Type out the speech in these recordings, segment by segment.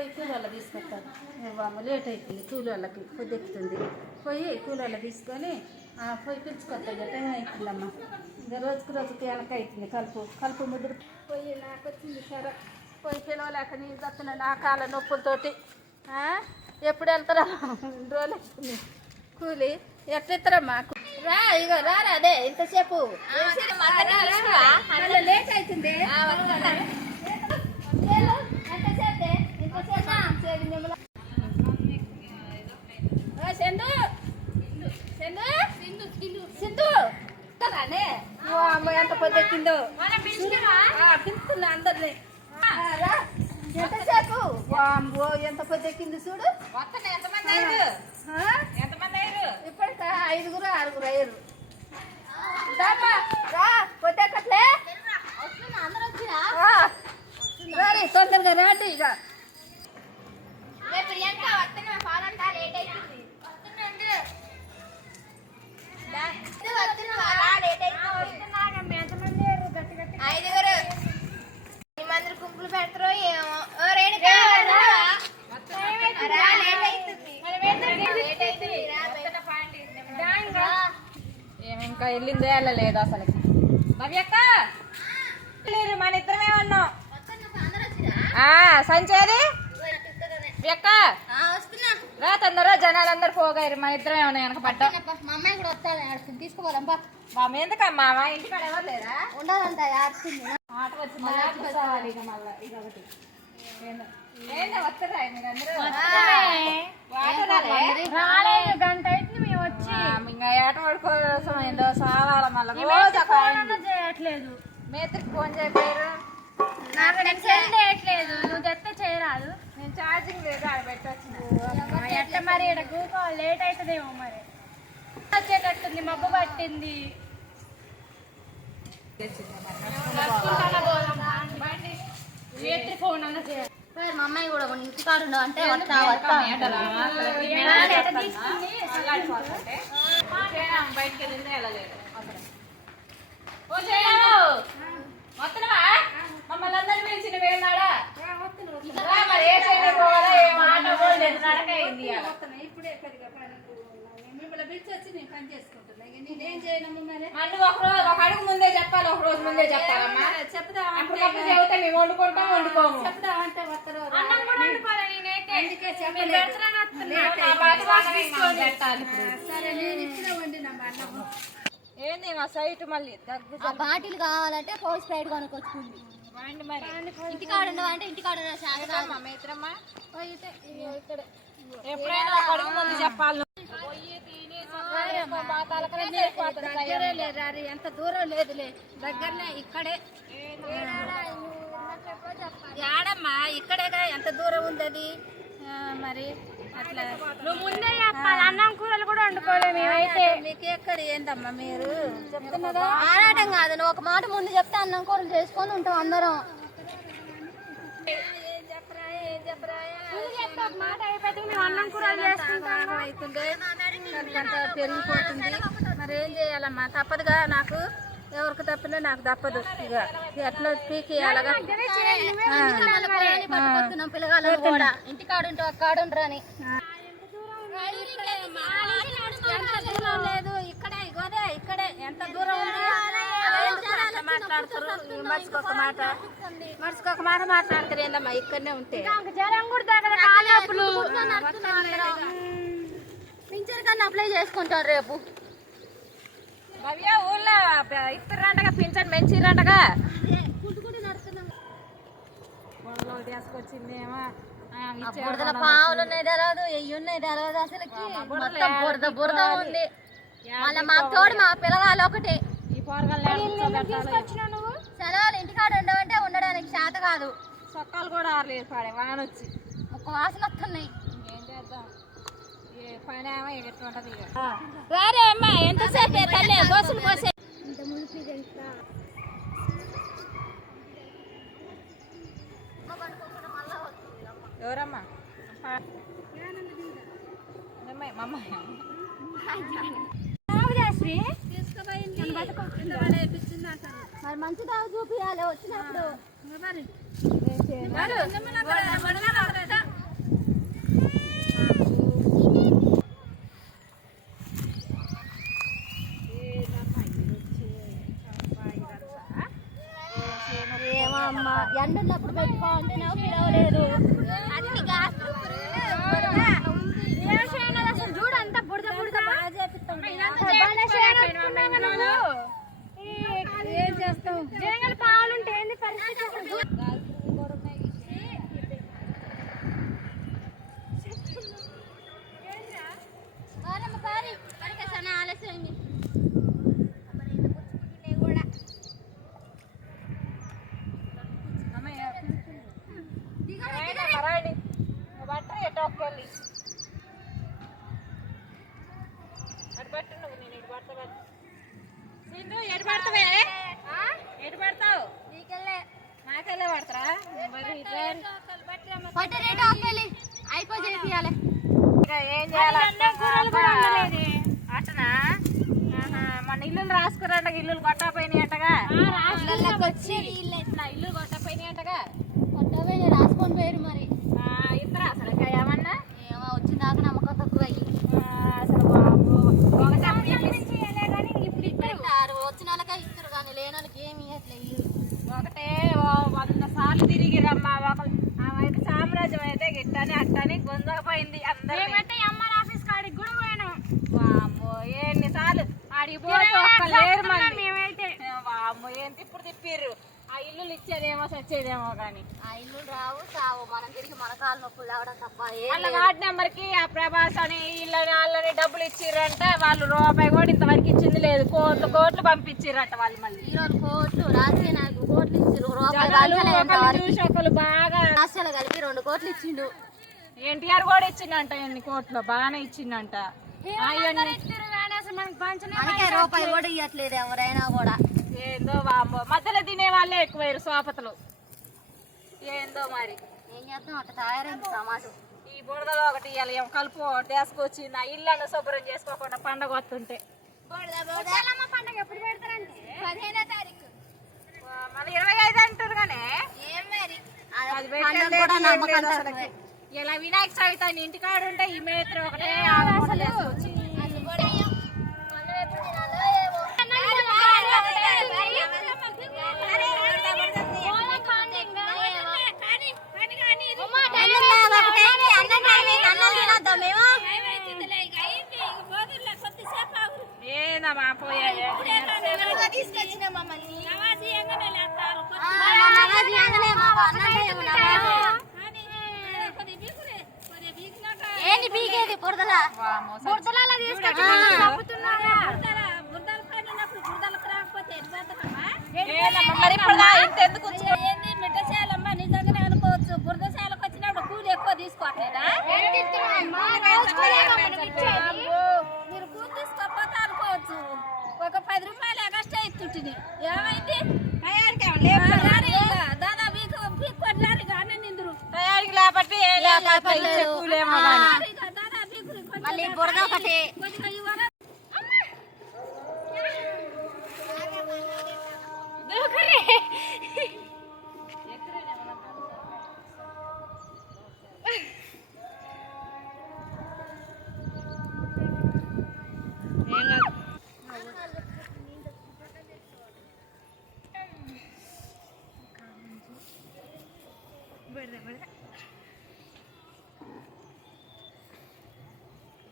పోయి కూలర్లో తీసుకొస్తాను. లేట్ అవుతుంది, కూలర్లకి పొద్దు ఎక్కుతుంది. పోయి కూలర్లో తీసుకొని పోయి పిలుచుకొస్తాను. టైం అవుతుందమ్మా. ఇంకా రోజుకి వెనక అవుతుంది. కలుపు ముద్ర పోయి నాకు వచ్చింది సరే. పోయి పిలవలేక నీ దత్తన నా కాళ్ళ నొప్పులతోటి ఎప్పుడు వెళ్తారా? 2 రోజులు అవుతుంది. కూలి ఎట్లెత్తారమ్మా? రా ఇగో రా అదే ఇంతసేపు లేట్ అవుతుంది. ఎంత పొద్దుకిందో పిలుస్తున్నా అందరినీ. ఎంతసేపు ఎంత పొద్దుకింది చూడు. ఇప్పటికా 5 6 అయ్యారు. రా పొద్దుకట్లే తొందరగా రండి. ఇక మంది గుంపులు పెడతారో ఏమో. ఇంకా వెళ్ళిందే వెళ్ళలేదు అసలు. భవ్యక్క మన ఇద్దరమే ఉన్నాం. సంచేది అక్క రా తొందరగా, జనాలందరూ పోగారు. మన ఇద్దరమే ఉన్నాయి వెనక పడ్డా. మా అమ్మాయి కూడా వస్తాను, తీసుకోవాలం. మా ఎందుకమ్మా మా ఇంటికాడ ఎవరు లేరా? ఉండాలంట. ఆట వచ్చింది మళ్ళీ ఇక ఒకటి వస్తారా మీరందరూ? రాలేదు, గంట అయితే మేము వచ్చి ఇంకా ఏట పడుకోసం ఏందో సావాల. మళ్ళీ చేయట్లేదు. మేత్రికి ఫోన్ చేయలేరు. నాకు చేయట్లేదు. నువ్వు చెప్తే చేయరాదు. నేను ఛార్జింగ్ లేదు ఆడ పెట్టొచ్చిన. ఎట్ట మరి ఇక్కడ కూకో లేట్ అవుతుందేమో. మరి వచ్చేటట్టుంది, మబ్బు పట్టింది. ఫోన్ అన్న చేయాలి. మా అమ్మాయి కూడా ఇంటికాడు అంటే బయటకి వెళ్ళిందే వెళ్ళలేదు. మమ్మల్ని అందరినీ పిలిచిన వేళ్ళాడా? మరి ఏ సైడ్ పోవాలా? ఏం ఆటో నడక అయింది. ఇప్పుడే మిమ్మల్ని పిలిచి వచ్చి నేను పని చేసుకుంటున్నా. నేనేం చేయనమ్మా. మరి నువ్వు ఒక అడుగు ముందే చెప్పాలి, ఒక రోజు ముందే చెప్పాలమ్మా. చెప్తామంటే చెబితే మేము వండుకోము. చెప్తామంటే వస్తారు. సరే నేను ఇప్పుడే వండినమ్మా అన్నము. ఏంది మా సైట్ మళ్ళీ దగ్గు. బాటిల్ కావాలంటే ఫోర్ స్ప్రైట్ కొనుక్కొచ్చుకుంది. ఇంటికాడ ఉండవంటే ఇంటికాడ ఎప్పుడైనా ఒక అడుగు ముందు చెప్పాలి. ఎంత దూరం లేదులే, దగ్గరనే ఇక్కడే. ఏడమ్మా ఇక్కడేగా, ఎంత దూరం ఉంది అది. మరి అట్లా నువ్వు ముందే చెప్పాలి. అన్నం కూరలు కూడా వండుకోలేము మేమైతే. మీకు ఎక్కడ ఏందమ్మా మీరు చెప్తున్నదా? ఆరాటం కాదు, నువ్వు ఒక మాట ముందు చెప్తే అన్నం కూరలు చేసుకొని ఉంటాం అందరం. మాట అయిపోతే మేము అన్నం కూరలు చేసుకుంటాం. అవుతుండే పెరిగిపోతుంది. మరి ఏం చేయాలమ్మా? తప్పదుగా నాకు. ఎవరికి తప్పినా నాకు తప్పదు. ఇక ఎట్లా పీకేయాలగా. పిల్లగాళ్ళు కూడా ఇంటికాడు ఉంటావు అక్కడ ఉండరు అని. లేదు ఇక్కడే, ఇగోదే ఇక్కడే. ఎంత దూరం ఉంది మాట్లాడుతారు. మర్చికొక మాట మాట్లాడతారు. ఏందమ్మా ఇక్కడనే ఉంటే జ్వరం కూడా పింఛన్ కన్నా అప్లై చేసుకుంటాను రేపు. భవ్య ఊళ్ళో ఇస్తారంటగా, పింఛన్ పెంచిరంటగా. తీసుకొచ్చిందేమో. బురదల పావులు ఉన్నాయి తెలియదు, ఎయ్యి ఉన్నాయి తెలియదు. అసలుకి మొత్తం బురద ఉంది. మళ్ళీ మా తోడు మా పిల్లగాళ్ళు ఒకటే. సెలవులు ఇంటికాడ ఉండవంటే ఉండడానికి చేత కాదు. సొక్కాలు కూడా ఆరలేదు పాడే వాన వచ్చి. ఒక వాసన వస్తున్నాయి. ఏం చేద్దాం? పైన ఏమో ఎట్లుంటది. రారే అమ్మా, ఎంతసేపు తల్లి దోశలు పోసే. ఎవరమ్మా? మరి మంచి దావ చూపియాలి వచ్చినప్పుడు. ఒక్కళ్ళి అటు పట్టు నువ్వు నేను ఇటు పడతా సింధు ఎటు పడతావే ఎటు పడతావు నాకెళ్ళే పడతారా అయిపోయి ఇక ఏం చేయాలి అట్టనా మన ఇల్లులు రాసుకురంట ఇల్లులు కొట్టపోయినాయి అంటగా వచ్చి ఇల్లు కొట్టపోయినాయి అంటగా కొట్టపోయి రాసుకొని పోయారు మరి ఇద్దరు అసలు ఏమన్నా ఏమో వచ్చిందాక నమ్మకం తక్కువ అయ్యి అసలు ఇప్పుడు ఇస్తారు వచ్చిన వాళ్ళకే ఇస్తారు కానీ లేని వాళ్ళకి ఏమి ఇవ్వట్లేదు ఒకటే 100 సార్లు తిరిగిరమ్మా అయితే సామ్రాజ్యం అయితే గిట్టని అట్టని గొంజకపోయింది అందరూ ఎంఆర్ ఆఫీస్ కాడికి కూడా పోయినాం వామ్మో ఎన్నిసార్లు ఆడికి పోతే ఒక్క లేరు మేమైతే వామ్మో ఏం తిప్పుడు తిప్పిర్రు ఆ ఇల్లులు ఇచ్చేదేమో చచ్చేదేమో కానీ ఆ ఇల్లు రావు సావు మనం తిరిగి మన కాలు నొప్పులు రావడం తప్ప వాళ్ళ వార్డు నెంబర్ కి ఆ ప్రభాస్ అని వీళ్ళని వాళ్ళని డబ్బులు ఇచ్చిర్రంట వాళ్ళు రూపాయి కూడా ఇంతవరకు ఇచ్చింది లేదు కోట్లు పంపించిర్రంట వాళ్ళు మళ్ళీ ఈరోజు కోట్లు రాసి నాకు కోట్లు ఇచ్చిండు రూపాయలు చూసి ఒకళ్ళు బాగా రాష్ట్రాలు కలిపి 2 కోట్లు ఇచ్చిండు ఎన్టీఆర్ కూడా ఇచ్చిండంట ఎన్ని కోట్లు బాగానే ఇచ్చిండంట మనకే రూపాయి కూడా ఇవ్వట్లేదు ఎవరైనా కూడా ఏందో వామ్మో మధ్యలో తినే వాళ్ళే ఎక్కువయ్యారు సోపతలు ఏందో మరి ఏం చేద్దాం అట్లా తయారైంది సమాజం ఈ బుడదలో ఒకటి ఇవాళ ఏం కలుపు తీసుకొచ్చి నా ఇల్లు శుభ్రం చేసుకోకుండా పండగ వస్తుంటే పండుగ ఎప్పుడు పెడతారంటే 15వ తారీఖు మళ్ళీ 25 అంటారు కానీ అది పెట్టండి ఇలా వినాయక చవితి అని ఇంటికాడు ఉంటే ఈ మేత్రి ఒకటే తీసుకొచ్చి ఏందమ్మా పోయాయి ఏంటి బీగేది బురదలా బురదలా మరి ఇప్పుడు ఎందుకు ఏంది మిట్టశాలమ్మ నిజంగానే అనుకోవచ్చు బురదశాలకు వచ్చినప్పుడు కూలి ఎక్కువ తీసుకోవట్లేదా మీరు కూలి తీసుకోకపోతే అనుకోవచ్చు ఒక 10 రూపాయలు ఎగస్ట్రా ఇస్తుంటుంది ఏమైంది దాదా మీకు కొట్లారు కానీ నిందురు తయారీకి లేపట్టి దాదా మీకు మళ్ళీ బురద ఒకటి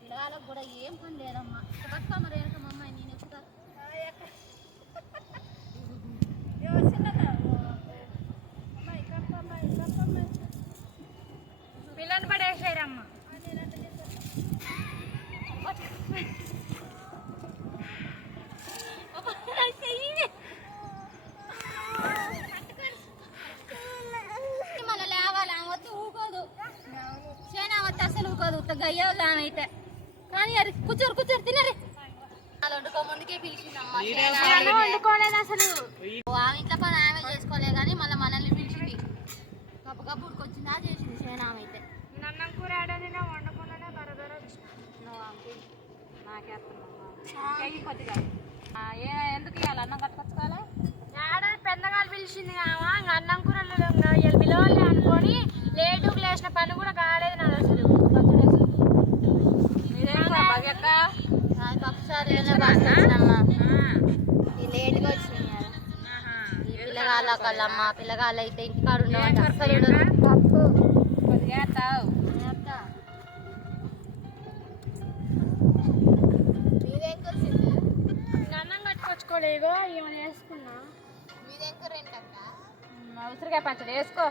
పిల్లలకు కూడా ఏం పని లేదమ్మా పక్క మరి వెనకమ్మా నేను ఎక్కుతా పిల్లని పడేసారమ్మా మళ్ళీ లేవాలి ఆమె వస్తే ఊకోదు చేనా వస్తే అసలు ఊకోదు గయ్యాలి ఆమె అయితే కానీ అది కూర్చోరు తినరు వండుకో ముందుకే పిలిచిందమ్మా వండుకోలేదు అసలు ఆమె ఇంట్లో పని ఆమె చేసుకోలే కానీ మళ్ళీ మనల్ని పిలిచింది గబ్బు ఉడికొచ్చిందా చేసింది సేన ఆమె అయితే అన్నం కూర ఆడదినా వండకుండానే బరబర నాకేస్తున్నాను కొద్దిగా ఎందుకు ఇవ్వాలి అన్నం కట్టుకొచ్చుకోవాలి ఏడాది పెద్దగాలు పిలిచింది కావా ఇంకా అన్నం కూరలు పిలవాలి అనుకొని లేటుకు లేచిన పని కూడా కాలేదు నాది అసలు లేటుగా వచ్చినాయి ఈ పిల్లగాళ్ళ కళ్ళమ్మ పిల్లగాళ్ళు అయితే ఇంటికాడు ఉండవంటే అస్సలు పప్పు అన్నం కట్టుకొచ్చుకోలేదో ఏమైనా వేసుకున్నా ఉసిరికాయ పచ్చడి వేసుకో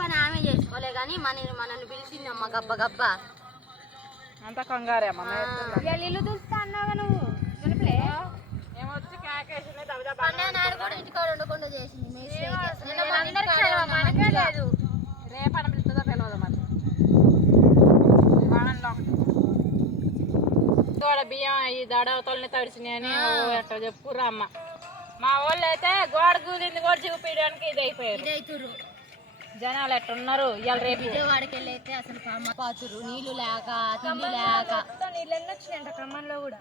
పని ఆమె చేసుకోలే కానీ మనల్ని పిలిచింది అమ్మ గబ్బ గబ్బ అంత కంగారే అమ్మ ఇల్లు చూస్తా అన్నావా నువ్వు పండుగ నాడు కూడా ఇంటికాడ ఉండకుండా చేసింది మనకే లేదు రేపని పిలుస్తుందో తెలియదు మరి వానంలో గోడ బియ్యం ఈ దడవతోళ్ళని తడిచినాయని ఎట్లా చెప్పుర్రు అమ్మ మా వాళ్ళు అయితే గోడ కూలింది కూడా చూపించడానికి ఇది అయిపోయారు జనాలు ఎట్టున్నారు ఇవాళ రేపు విజయవాడకి వెళ్ళి అయితే అసలు పాచురు నీళ్లు లేక తిండి లేక నీళ్ళన్నీ వచ్చినాయంట ఖమ్మంలో కూడా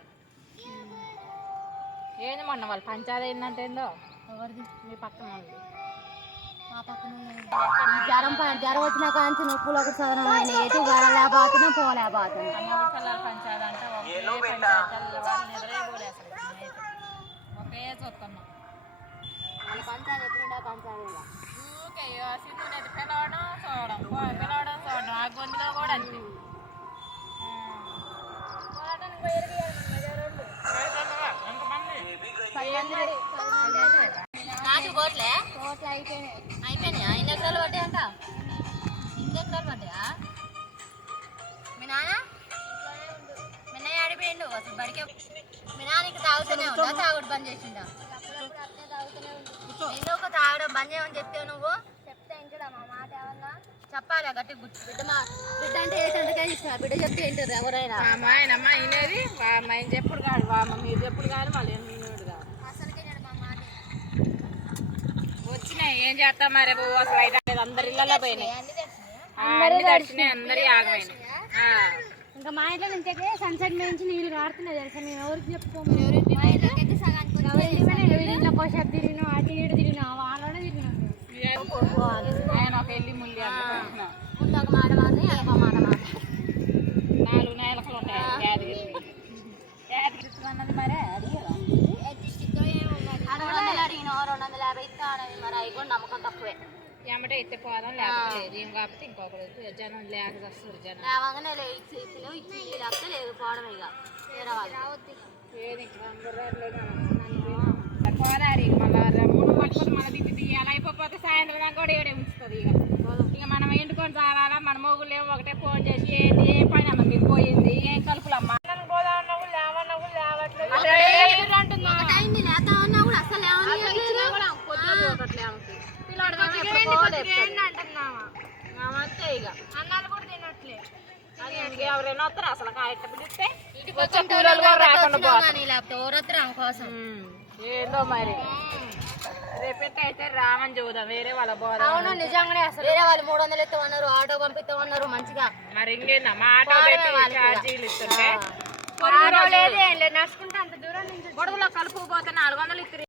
ఏంది మొన్న వాళ్ళు పంచాయతీ ఏంటంటే ఏందో ఎవరిది మీ పక్కన వాళ్ళు మా పక్కన జ్వరం వచ్చిన కాంచి నొప్పులు ఒకటి చదవడం ఎటు లేకపోతున్నా పోలేకపోతున్నా పిల్లల పంచాయతీ అంటే ఒకే పంచాయతీ వాళ్ళు నిద్రే పోలేస్తారు ఒకే చూస్తున్నాం పంచాయతీ ఎప్పుడుండే పంచాయతీగా ఊకే సిద్ధునైతే పిలవడం చూడడం ఆ గొంతులో కూడా అంతే నాకు కోట్లే అయిపోయినాయా ఎన్ని ఎకరాలు పడ్డాయంట ఎన్ని ఎకరాలు పడ్డాయా మీ నాన్న మీ నాన్న ఆడిపోయిండు అసలు బడికే మీ నాన్నకి తాగుతూనే ఉందా తాగుడు బంద్ చేసిందా ఎందుకు ఒక తాగడం బంద్ చేయమని చెప్తావు నువ్వు చెప్తే ఏంటా మా మాట ఏమన్నా చెప్పాలి గట్టి బిడ్డ అంటే ఏంటంటే ఇష్టం బిడ్డ చెప్తే ఏంటారు ఎవరైనా మా ఆయనమ్మ అయినది ఆయన చెప్పుడు కాదు మీరు చెప్పుడు కాదు వాళ్ళు వినేవాడు కాదు వచ్చినాయి ఏం చేస్తాం మరి అసలు అయితే అందరి ఇళ్ళలో పోయినాయి అన్ని తడిచినాయి అందరి ఆగమైనాయి ఇంకా మా ఇంట్లో నుంచి సన్సెట్ నుంచి నీళ్ళు కాడుతున్నాయి తెలుసా మేము ఎవరికి చెప్పుకోము ఇంట్లో పోషాపు తిరిగినా అటు ఇటు తిరిగినా వాళ్ళనే తిరిగినాం ఆయన ఒక వెళ్ళి ముల్లి ముందు ఒక మాట మాట ఒక మాట మాట 4 నెలలు ఉన్నాయి యాదగిరి అన్నది మరి అడిగారు 200 అడిగినా 250 ఇస్తా అనేది మరి అవి కూడా నమ్మకం తక్కువే ఏమంటే ఎత్తే పోదాం లేకపోతే లేదు ఏం కాకపోతే ఇంకొకరు జనం లేక వస్తారు జనం లేవగానే ఇచ్చి లేకపోతే లేదు పోవడం ఇక వేరే వాళ్ళు ఏది పోదారి మళ్ళీ 3 పట్టుకొని మళ్ళీ తీయాలి అయిపోతే సాయంత్రం కూడా ఏడే ఉంచుతుంది ఇక మనం ఎండుకొని చాలాలా మన మొగులు ఏమో ఒకటే ఫోన్ చేసి ఏంది ఏ పని అమ్మ మీకు పోయింది ఏం కలుపులమ్మా అంతే ఇక అన్నాలు కూడా తినట్లే ఎవరైనా వస్తారు అసలు కాయట్టే కోసం ఏందో మరి రేపెట్టయితే రామని చూద్దాం వేరే వాళ్ళ బోధ అవును నిజంగానే అసలు వేరే వాళ్ళు 300 ఇస్తామన్నారు ఆటో పంపిస్తామన్నారు మంచిగా మరి ఇంకేందమ్మా ఆటో పెట్టి ఛార్జీలు ఇస్తుంటే నడుచుకుంటే అంత దూరం నుంచి గొడవలో కలుపుకుపోతే 400 ఇస్తారు